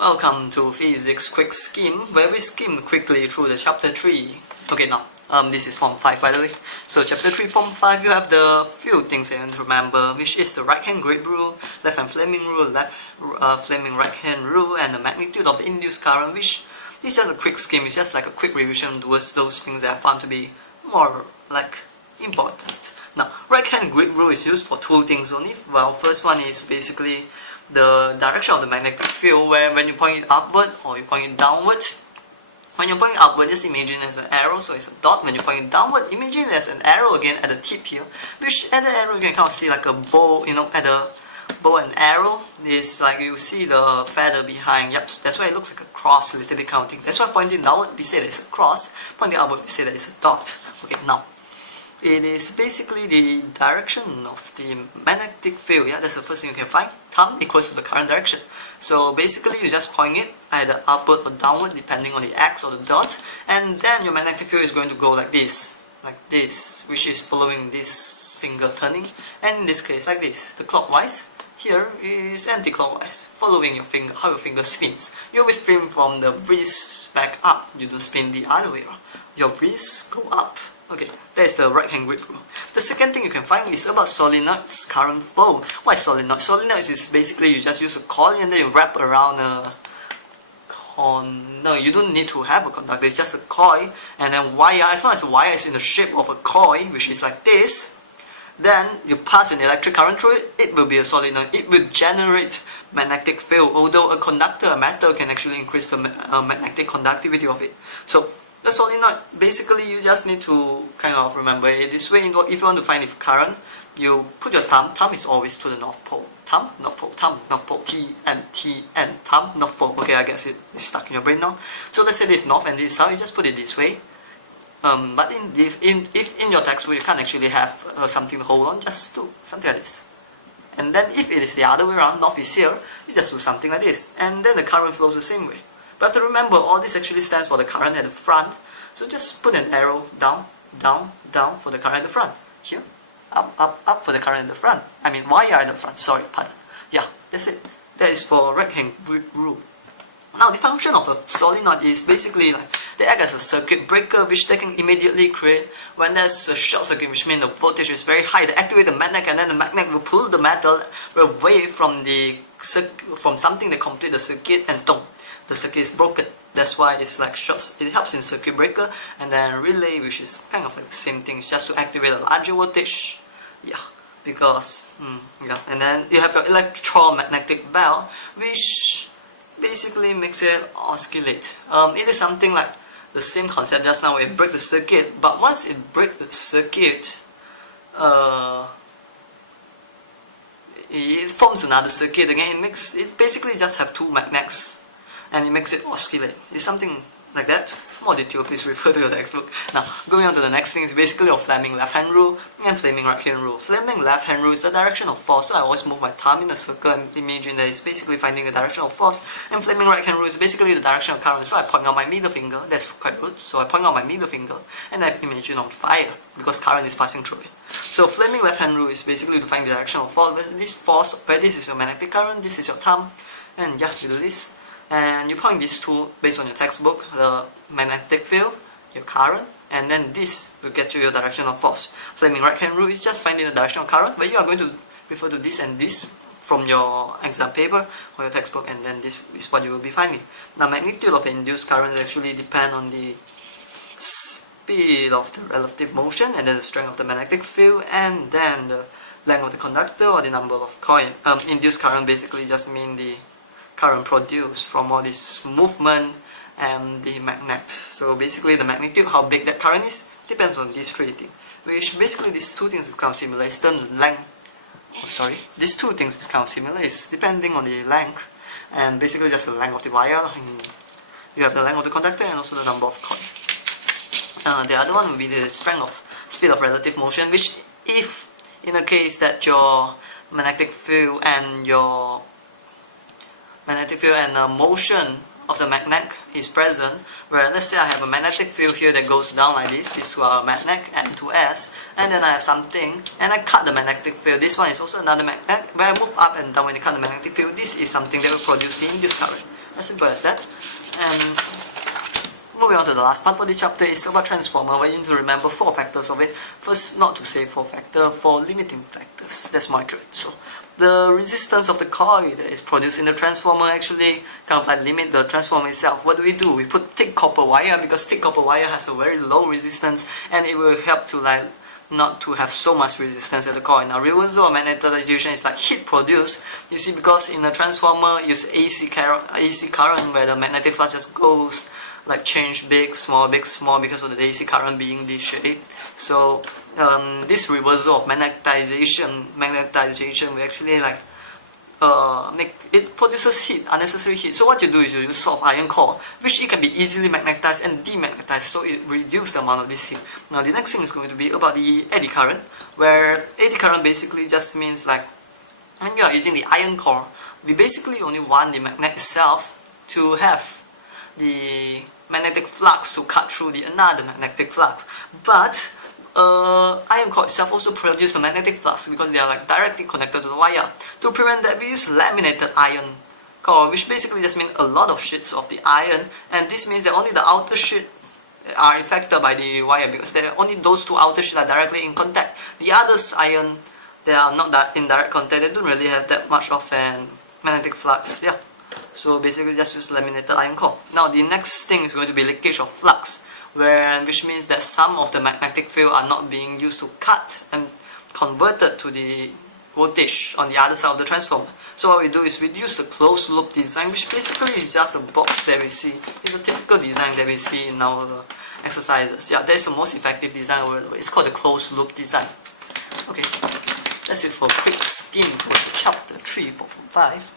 Welcome to Physics Quick Skim, where we skim quickly through the chapter 3. Okay, now, this is form 5 by the way. So chapter 3, form 5, you have the few things you need to remember, which is the right hand grip rule, left hand Fleming rule, left Fleming right hand rule, and the magnitude of the induced current, which is just a quick skim. It's just like a quick revision towards those things that I found to be more like important. Now, right hand grip rule is used for two things only. Well, first one is basically the direction of the magnetic field, where when you point it upward or you point it downward. When you point it upward, just imagine there's an arrow, so it's a dot. When you point it downward, imagine there's an arrow again at the tip here, which at the arrow you can kind of see like a bow, at the bow and arrow, is like you see the feather behind. Yep, that's why it looks like a cross, a little bit kind of thing. That's why pointing downward, we say that it's a cross. Pointing upward, we say that it's a dot. Okay, now, it is basically the direction of the magnetic field. Yeah, that's the first thing you can find. Thumb equals to the current direction. So basically you just point it either upward or downward depending on the X or the dot, and then your magnetic field is going to go like this, which is following this finger turning, and in this case like this. The clockwise here is anti-clockwise, following your finger, how your finger spins. You always spin from the wrist back up, you don't spin the other way around. Your wrist go up. Okay, that is the right hand grip rule. The second thing you can find is about solenoid's current flow. Why solenoid? Solenoid is basically you just use a coil and then you wrap around a no, you don't need to have a conductor, it's just a coil, and then wire, as long as the wire is in the shape of a coil, which is like this, then you pass an electric current through it, it will be a solenoid. It will generate magnetic field, although a conductor, a metal, can actually increase the magnetic conductivity of it. So the solenoid, basically you just need to kind of remember it this way. If you want to find the current, you put your thumb is always to the north pole. Thumb, north pole, T, and thumb, north pole. Okay, I guess it's stuck in your brain now. So let's say this is north and this is south, you just put it this way. But if in your textbook you can't actually have something to hold on, just do something like this. And then if it is the other way around, north is here, you just do something like this. And then the current flows the same way. But you have to remember, all this actually stands for the current at the front. So just put an arrow down, down, down for the current at the front. Here, up, up, up for the current at the front. I mean wire at the front, sorry, pardon. Yeah, that's it. That is for right hand grip rule. Now the function of a solenoid is basically like they act as a circuit breaker, which they can immediately create when there's a short circuit, which means the voltage is very high. They activate the magnet, and then the magnet will pull the metal away from something that complete the circuit, and the circuit is broken. That's why it's like shorts. It helps in circuit breaker, and then relay, which is kind of like the same thing. It's just to activate a larger voltage. Yeah, because yeah. And then you have your electromagnetic bell, which basically makes it oscillate. It is something like the same concept just now. It breaks the circuit, but once it breaks the circuit, it forms another circuit again. It basically just have two magnets, and it makes it oscillate. It's something like that. More detail, please refer to your textbook. Now, going on to the next thing is basically of Fleming left hand rule and Fleming right hand rule. Fleming left hand rule is the direction of force, so I always move my thumb in a circle and imagine that it's basically finding the direction of force. And Fleming right hand rule is basically the direction of current, so I point out my middle finger. That's quite good. So I point out my middle finger and I imagine on fire because current is passing through it. So Fleming left hand rule is basically to find the direction of force. Where this is your magnetic current, this is your thumb, and yeah, you do this. And you point these two based on your textbook, the magnetic field, your current, and then this will get you your direction of force. Fleming right hand rule is just finding the direction of current, but you are going to refer to this and this from your exam paper or your textbook, and then this is what you will be finding. Now, magnitude of induced current actually depend on the speed of the relative motion, and then the strength of the magnetic field, and then the length of the conductor or the number of coil. Induced current basically just mean the current produced from all this movement and the magnet. So basically the magnitude, how big that current is, depends on these three things. Which basically these two things become similar. It's the length. These two things is kind of similar. It's depending on the length, and basically just the length of the wire. You have the length of the conductor and also the number of coil. The other one will be the strength of speed of relative motion, which if in a case that your magnetic field and motion of the magnet is present, where let's say I have a magnetic field here that goes down like this, these two are a magnet, and to S, and then I have something, and I cut the magnetic field. This one is also another magnet, where I move up and down when I cut the magnetic field. This is something that will produce the induced current. as simple as that. And moving on to the last part for the chapter is about transformer, where you need to remember 4 factors of it. First, not to say 4 factors, 4 limiting factors. That's more accurate. So the resistance of the coil that is produced in the transformer actually kind of like limit the transformer itself. What do? We put thick copper wire, because thick copper wire has a very low resistance, and it will help to like not to have so much resistance at the coil. Now, reversal or magnetization is like heat produced. You see, because in a transformer, use AC current where the magnetic flux just goes like change big, small, because of the AC current being this shape. So this reversal of magnetization will actually like it produces heat, unnecessary heat. So what you do is you use soft iron core, which it can be easily magnetized and demagnetized, so it reduces the amount of this heat. Now the next thing is going to be about the eddy current, where eddy current basically just means like when you are using the iron core, we basically only want the magnet itself to have the magnetic flux to cut through the another magnetic flux, but iron core itself also produces the magnetic flux because they are like directly connected to the wire. To prevent that, we use laminated iron core, which basically just means a lot of sheets of the iron, and this means that only the outer sheet are affected by the wire, because only those 2 outer sheets are directly in contact. The others iron, they are not that in direct contact, they don't really have that much of an magnetic flux. Yeah. So basically just use laminated iron core. Now the next thing is going to be leakage of flux, which means that some of the magnetic field are not being used to cut and converted to the voltage on the other side of the transformer. So what we do is we use the closed loop design, which basically is just a box that we see. It's a typical design that we see in our exercises. Yeah, that's the most effective design. It's called the closed loop design. Okay, that's it for a quick skim for chapter 3 for 5.